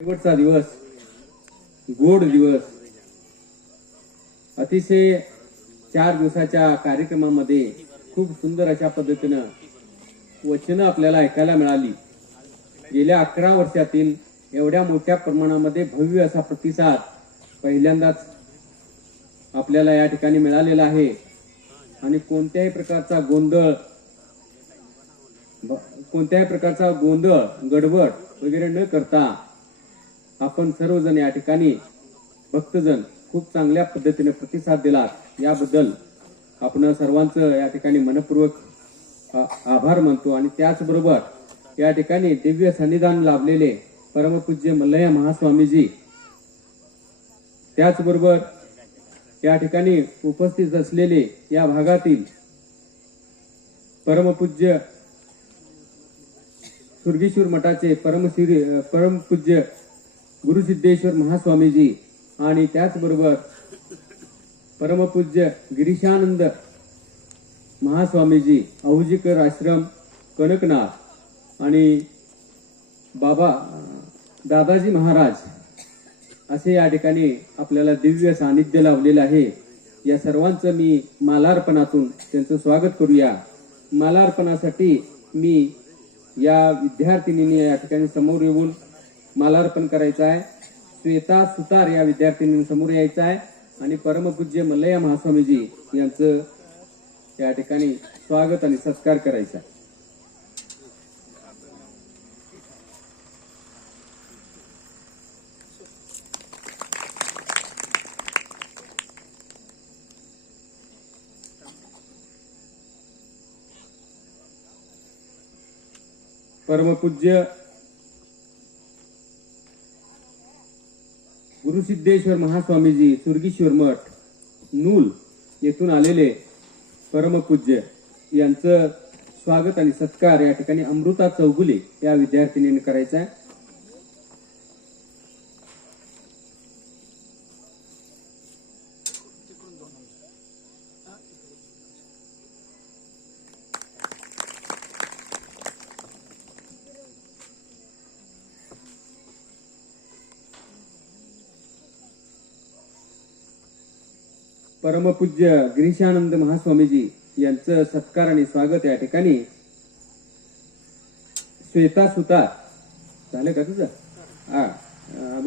शेवटचा दिवस, गोड दिवस, अतिशय 4 दिवसाच्या कार्यक्रमामध्ये खूप सुंदर अशा पद्धतीनं वचनं आपल्याला ऐकायला मिळाली. गेल्या 11 वर्षातील एवढ्या मोठ्या प्रमाणामध्ये भव्य असा प्रतिसाद पहिल्यांदाच आपल्याला या ठिकाणी मिळालेला आहे. आणि कोणत्याही प्रकारचा गोंधळ गडबड वगैरे न करता आपण सर्वजण या ठिकाणी भक्तजन खूप चांगल्या पद्धतीने प्रतिसाद दिलात. याबद्दल आपण सर्वांचं या ठिकाणी मनपूर्वक आभार मानतो. आणि त्याचबरोबर या ठिकाणी दिव्य सन्निधान लाभलेले परमपूज्य मल्लय्य महास्वामीजी, त्याचबरोबर या ठिकाणी उपस्थित असलेले या भागातील परमपूज्य सुरगेश्वर मठाचे परमपूज्य गुरुसिद्धेश्वर महास्वामीजी आणि त्याचबरोबर परमपूज्य गिरीशानंद महास्वामीजी, औजिकर आश्रम कनकनाथ आणि बाबा दादाजी महाराज असे या ठिकाणी आपल्याला दिव्य सानिध्य लाभलेलं आहे. या सर्वांचं मी मालार्पणातून त्यांचं स्वागत करूया. मालार्पणासाठी मी या विद्यार्थिनीने या ठिकाणी समोर येऊन मालार्पण करायचं आहे. श्वेता सुतार या विद्यार्थिनी समोर यायचं आहे आणि परमपूज्य मल्लय्य महास्वामीजी यांचं या ठिकाणी स्वागत आणि सत्कार करायचा. परमपूज्य गुरुसिद्धेश्वर महास्वामीजी, सुरगेश्वर मठ नूल येथून आलेले परमपूज्य यांचं स्वागत आणि सत्कार या ठिकाणी अमृता चौगुले या विद्यार्थिनीने करायचा आहे. परमपूज्य गिरीशानंद महास्वामीजी यांचं सत्कार आणि स्वागत या ठिकाणी श्वेता सुतार, झालं का तुझं?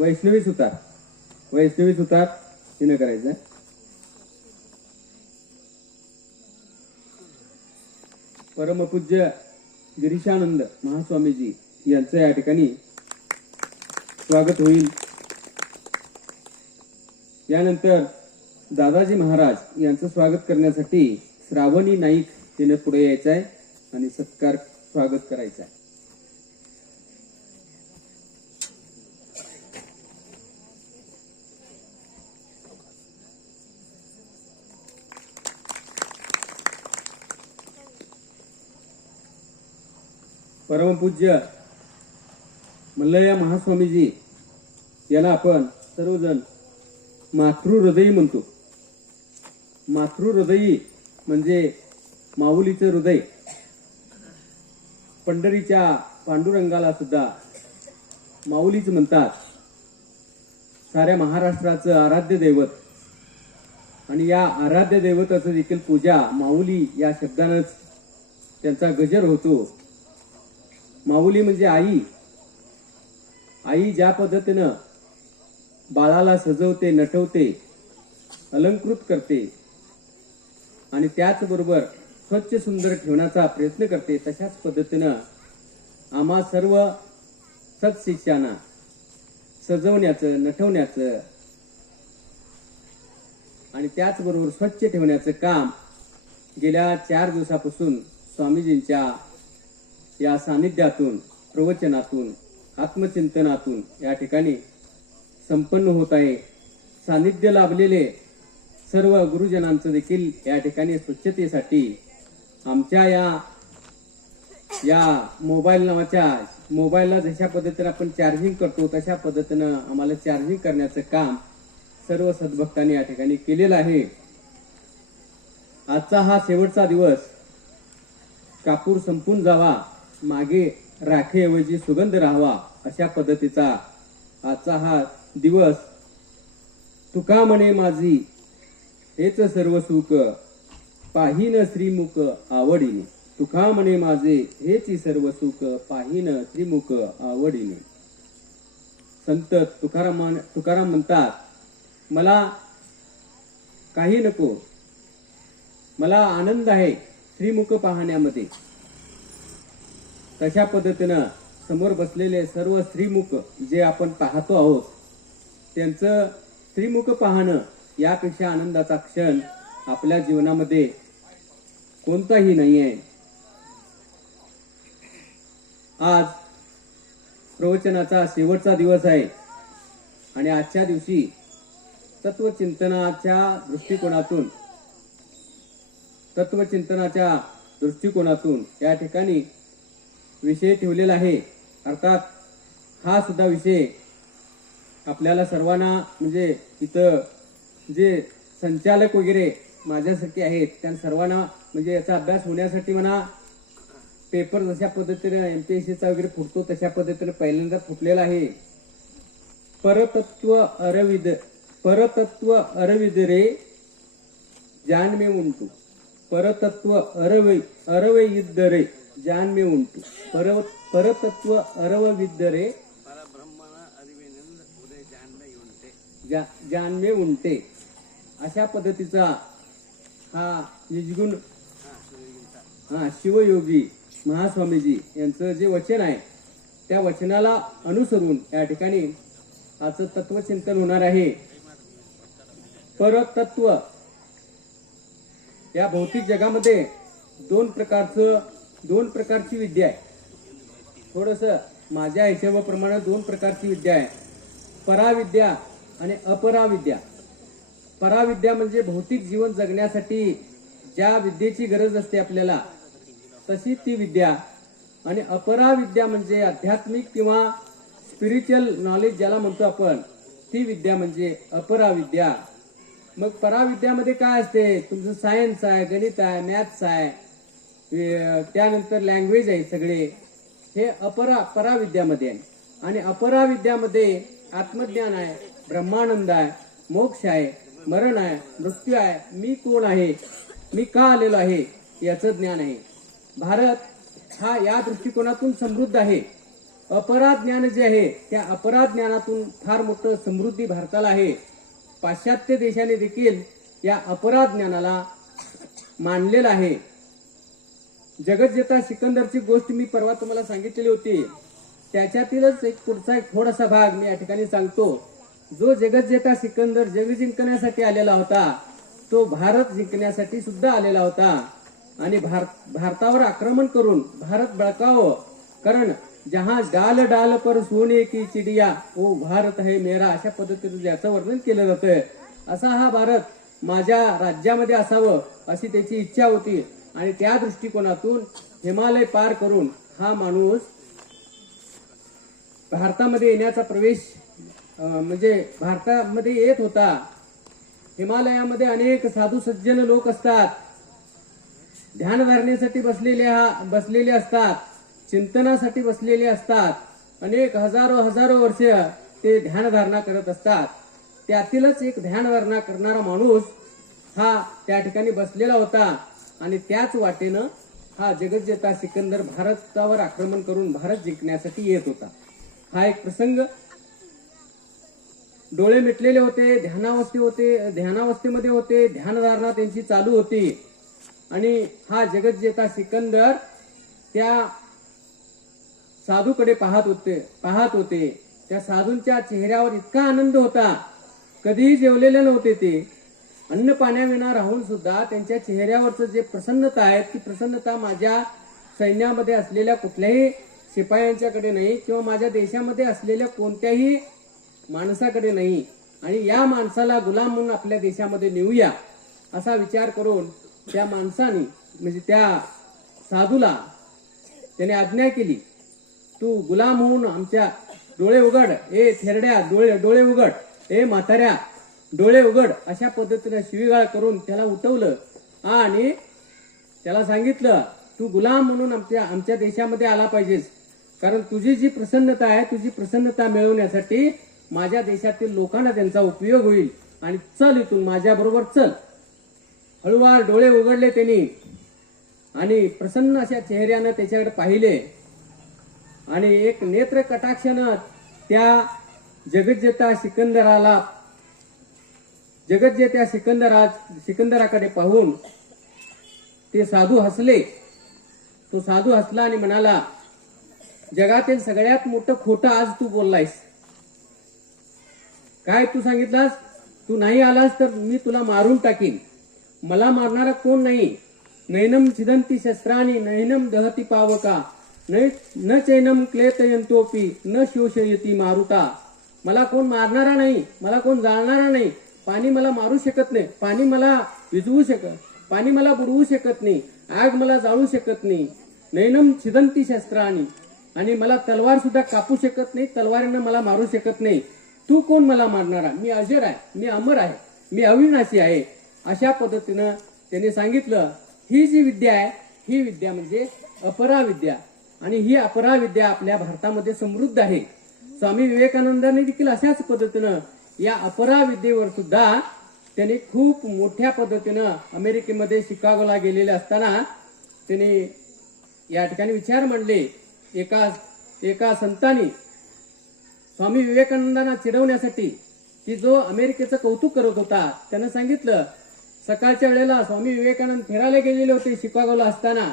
वैष्णवी सुतार तिनं करायचं. परमपूज्य गिरीशानंद महास्वामीजी यांचं या ठिकाणी स्वागत होईल. यानंतर दादाजी महाराज यांचं स्वागत करण्यासाठी श्रावणी नाईक तिने पुढे यायचं आहे आणि सत्कार स्वागत करायचं आहे. परमपूज्य मल्लय्य महास्वामीजी याला आपण सर्वजण मातृहृदयी म्हणतो. मातृहृदयी म्हणजे माऊलीचं हृदय. पंढरीच्या पांडुरंगाला सुद्धा माऊलीच म्हणतात. साऱ्या महाराष्ट्राचं आराध्य दैवत आणि या आराध्य दैवताचं देखील पूजा माऊली या शब्दानंच त्यांचा गजर होतो. माऊली म्हणजे आई. आई ज्या पद्धतीनं बाळाला सजवते, नटवते, अलंकृत करते आणि त्याचबरोबर स्वच्छ सुंदर ठेवण्याचा प्रयत्न करते, तशाच पद्धतीनं आम्हा सर्व सत्शिष्यांना सजवण्याचं, नटवण्याचं आणि त्याचबरोबर स्वच्छ ठेवण्याचं काम गेल्या 4 दिवसापासून स्वामीजींच्या या सानिध्यातून, प्रवचनातून, आत्मचिंतनातून या ठिकाणी संपन्न होत आहे. सानिध्य लाभलेले सर्व गुरुजनांचं देखील या ठिकाणी स्वच्छतेसाठी आमच्या या मोबाईलला जशा पद्धतीने आपण चार्जिंग करतो तशा पद्धतीनं आम्हाला चार्जिंग करण्याचं काम सर्व सद्भक्तांनी या ठिकाणी केलेलं आहे. आजचा हा शेवटचा दिवस. कापूर संपून जावा, मागे राखेऐवजी सुगंध राहावा, अशा पद्धतीचा आजचा हा दिवस तुका म्हणे माझी हेच सर्व सुख पाहिन श्रीमुख आवडीने. तुका म्हणे माझे हेच सर्व सुख पाहिन श्रीमुख आवडीने. संत तुकाराम म्हणतात मला काही नको, मला आनंद आहे श्रीमुख पाहण्यामध्ये. तशा पद्धतीनं समोर बसलेले सर्व श्रीमुख जे आपण पाहतो आहोत त्यांचं श्रीमुख पाहणं यापेक्षा आनंदाचा क्षण आपल्या जीवनामध्ये कोणताही नाही आहे. आज प्रवचनाचा शेवटचा दिवस आहे आणि आजच्या दिवशी तत्वचिंतनाच्या दृष्टिकोनातून या ठिकाणी विषय ठेवलेला आहे. अर्थात हा सुद्धा विषय आपल्याला सर्वांना म्हणजे इथं जे संचालक वगैरे माझ्यासारखे आहेत त्या सर्वांना म्हणजे याचा अभ्यास होण्यासाठी म्हणा पेपर जशा पद्धतीने MPSCचा वगैरे फुटतो तशा पद्धतीने पहिल्यांदा फुटलेला आहे. परतत्व अरविद रे जान में उंटू. परतत्व अरविद रे जान में उंटू. परतत्व अरविद रे जान में उंटे. अशा पद्धतीचा हा निजगुण शिवयोगी महास्वामीजी यांचं जे वचन आहे त्या वचनाला अनुसरून या ठिकाणी आजचं तत्वचिंतन होणार आहे. परतत्व या भौतिक जगामध्ये दोन प्रकारची विद्या आहे. थोडस माझ्या हिशोबाप्रमाणे दोन प्रकारची विद्या आहे. पराविद्या आणि अपराविद्या. पराविद्या म्हणजे भौतिक जीवन जगण्यासाठी ज्या विद्येची गरज असते आपल्याला तशी ती विद्या. आणि अपराविद्या म्हणजे आध्यात्मिक किंवा स्पिरिच्युअल नॉलेज ज्याला म्हणतो आपण ती विद्या म्हणजे अपराविद्या. मग पराविद्यामध्ये काय असते तुमचं सायन्स आहे, गणित आहे, मॅथ्स आहे, त्यानंतर लँग्वेज आहे सगळे हे पराविद्यामध्ये आहे. आणि अपराविद्यामध्ये आत्मज्ञान आहे, ब्रह्मानंद आहे, मोक्ष आहे, मरण आहे, मृत्यू आहे, मी कोण आहे, मी का आलेलो आहे याचं ज्ञान आहे. भारत हा या दृष्टिकोनातून समृद्ध आहे. अपराध ज्ञान जे आहे त्या अपराध ज्ञानातून फार मोठं समृद्धी भारताला आहे. पाश्चात्य देशाने देखील या अपराध ज्ञानाला मानलेलं आहे. जगज्जेता सिकंदरची गोष्ट मी परवा तुम्हाला सांगितलेली होती. त्याच्यातीलच एक थोडासा भाग मी या ठिकाणी सांगतो. जो जगज्जेता सिकंदर जग जिंकण्यासाठी आलेला होता तो भारत जिंकण्यासाठी सुद्धा आलेला होता. आणि भारतावर आक्रमण करून भारत बळकावं. कारण जहां डाल डाल पर सोने की चिडिया ओ भारत है मेरा अशा पद्धतीने ज्याचं वर्णन केलं जातं. असा हा भारत माझ्या राज्यामध्ये असावं अशी त्याची इच्छा होती. आणि त्या दृष्टिकोनातून हिमालय पार करून हा माणूस भारतामध्ये येण्याचा प्रवेश म्हणजे भारतामध्ये येत होता. हिमालयामध्ये अनेक साधू सज्जन लोक असतात. ध्यानधारणेसाठी बसलेले असतात, चिंतनासाठी बसलेले असतात. अनेक हजारो वर्ष ते ध्यानधारणा करत असतात. त्यातीलच एक ध्यानधारणा करणारा माणूस हा त्या ठिकाणी बसलेला होता. आणि त्याच वाटेनं हा जगज्जेता सिकंदर भारतावर आक्रमण करून भारत जिंकण्यासाठी येत होता. हा एक प्रसंग. डोळे मिटलेले होते, ध्यानावस्थेमध्ये होते, ध्यानधारणा त्यांची चालू होती. आणि हा जगज्जेता सिकंदर त्या साधूकडे पाहत होते. त्या साधूंच्या चेहऱ्यावर इतका आनंद होता. कधीही जेवलेले नव्हते ते. अन्न पाण्याविना राहून सुद्धा त्यांच्या चेहऱ्यावरचं जे प्रसन्नता आहे ती प्रसन्नता माझ्या सैन्यामध्ये असलेल्या कुठल्याही शिपायांच्याकडे नाही किंवा माझ्या देशामध्ये असलेल्या कोणत्याही माणसाकडे नाही. आणि या माणसाला गुलाम म्हणून आपल्या देशामध्ये नेऊया असा विचार करून त्या माणसाने म्हणजे त्या साधूला त्याने आज्ञा केली. तू गुलाम होऊन आमच्या डोळे उघड, ए थेरड्या डोळे उघड, ए म्हाताऱ्या डोळे उघड अशा पद्धतीने शिवीगाळ करून त्याला उठवलं. आणि त्याला सांगितलं तू गुलाम म्हणून आमच्या देशामध्ये आला पाहिजेस. कारण तुझी जी प्रसन्नता आहे तुझी प्रसन्नता मिळवण्यासाठी माझ्या देशातील लोकांना त्यांचा उपयोग होईल आणि चल इथून माझ्या बरोबर चल. हळूवार डोळे उघडले त्यांनी आणि प्रसन्न अशा चेहऱ्यानं त्याच्याकडे पाहिले आणि एक नेत्र कटाक्षानं त्या जगज्जेत्या सिकंदराकडे पाहून ते साधू हसले. तो साधू हसला आणि म्हणाला, जगातील सगळ्यात मोठं खोटं आज तू बोललायस. काय तू सांगितलास? तू नाही आलास तर मी तुला मारून टाकीन. मला मारणारा कोण नाही. नैनम छिदंती शस्त्राणी नैनम दहती पावका न चैनम क्लेतयंतोपी न शोषयती मारुता. मला कोण मारणारा नाही, मला कोण जाळणारा नाही. पाणी मला मारू शकत नाही, पाणी मला पाणी मला बुडवू शकत नाही, आग मला जाळू शकत नाही. नैनम छिदंती शस्त्राणी, आणि मला तलवार सुद्धा कापू शकत नाही, तलवारीनं मला मारू शकत नाही. तू कोण मला मारणारा? मी अजर आहे, मी अमर आहे, मी अविनाशी आहे. अशा पद्धतीनं त्यांनी सांगितलं. ही जी विद्या आहे, ही विद्या म्हणजे अपराविद्या, आणि ही अपराविद्या आपल्या भारतामध्ये समृद्ध आहे. स्वामी विवेकानंदांनी देखील अशाच पद्धतीनं या अपराविद्येवर सुद्धा त्यांनी खूप मोठ्या पद्धतीनं अमेरिकेमध्ये शिकागोला गेलेले असताना त्यांनी या ठिकाणी विचार मांडले. एका संतांनी स्वामी विवेकानंदांना चिडवण्यासाठी, की जो अमेरिकेचं कौतुक करत होता, त्यानं सांगितलं, सकाळच्या वेळेला स्वामी विवेकानंद फिरायला गेलेले होते शिकागोला असताना,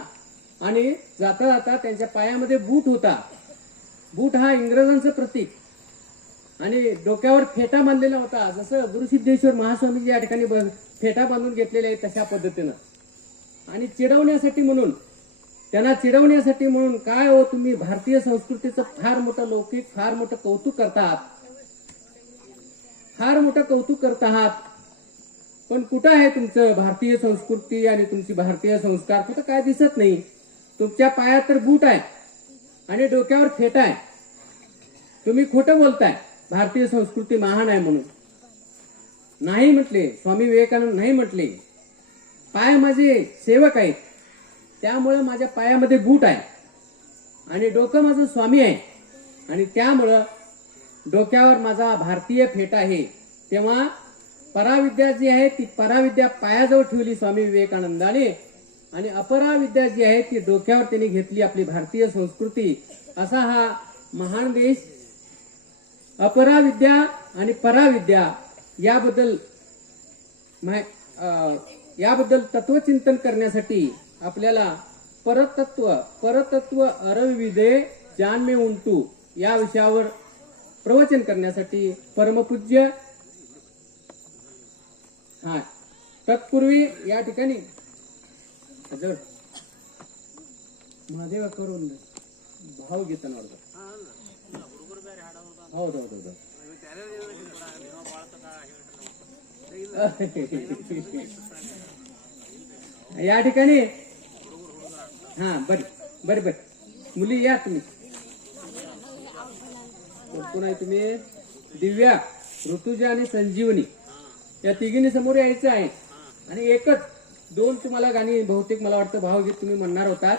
आणि जाता जाता त्यांच्या पायामध्ये बूट होता. बूट हा इंग्रजांचं प्रतीक, आणि डोक्यावर फेटा बांधलेला होता. जसं गुरुसिद्धेश्वर महास्वामीजी या ठिकाणी फेटा बांधून घेतलेले आहे तशा पद्धतीनं. आणि त्यांना चिडवण्यासाठी म्हणून, काय हो तुम्ही भारतीय संस्कृतीचं फार मोठं लौकिक, फार मोठं कौतुक करत आहात, पण कुठं आहे तुमचं भारतीय संस्कृती आणि तुमची भारतीय संस्कार? कुठं काय दिसत नाही. तुमच्या पायात तर बूट आहे आणि डोक्यावर फेटा आहे. तुम्ही खोटं बोलताय भारतीय संस्कृती महान आहे म्हणून. नाही म्हटले स्वामी विवेकानंद, नाही म्हटले. पाय माझे सेवक आहेत, त्यामुळं माझ्या पायामध्ये बूट आहे, आणि डोकं माझं स्वामी आहे, आणि त्यामुळं डोक्यावर माझा भारतीय फेटा आहे. तेव्हा पराविद्या जी आहे ती पराविद्या पायाजवळ ठेवली स्वामी विवेकानंदाने, आणि अपराविद्या जी आहे ती डोक्यावर त्यांनी घेतली, आपली भारतीय संस्कृती. असा हा महान देश. अपराविद्या आणि पराविद्या याबद्दल तत्वचिंतन करण्यासाठी आपल्याला परतत्व अरविदे जानमे उंटू या विषयावर प्रवचन करण्यासाठी परमपूज्य तत्पूर्वी या ठिकाणी महादेव करून भाव गीतन हौದು या ठिकाणी बरी मुली या तुम्ही. कोण आहे तुम्ही? दिव्या, ऋतुजा आणि संजीवनी या तिघींनी समोर यायचं आहे. आणि एकच दोन तुम्हाला गाणी बहुतेक मला वाटतं भावगीत तुम्ही म्हणणार होतात.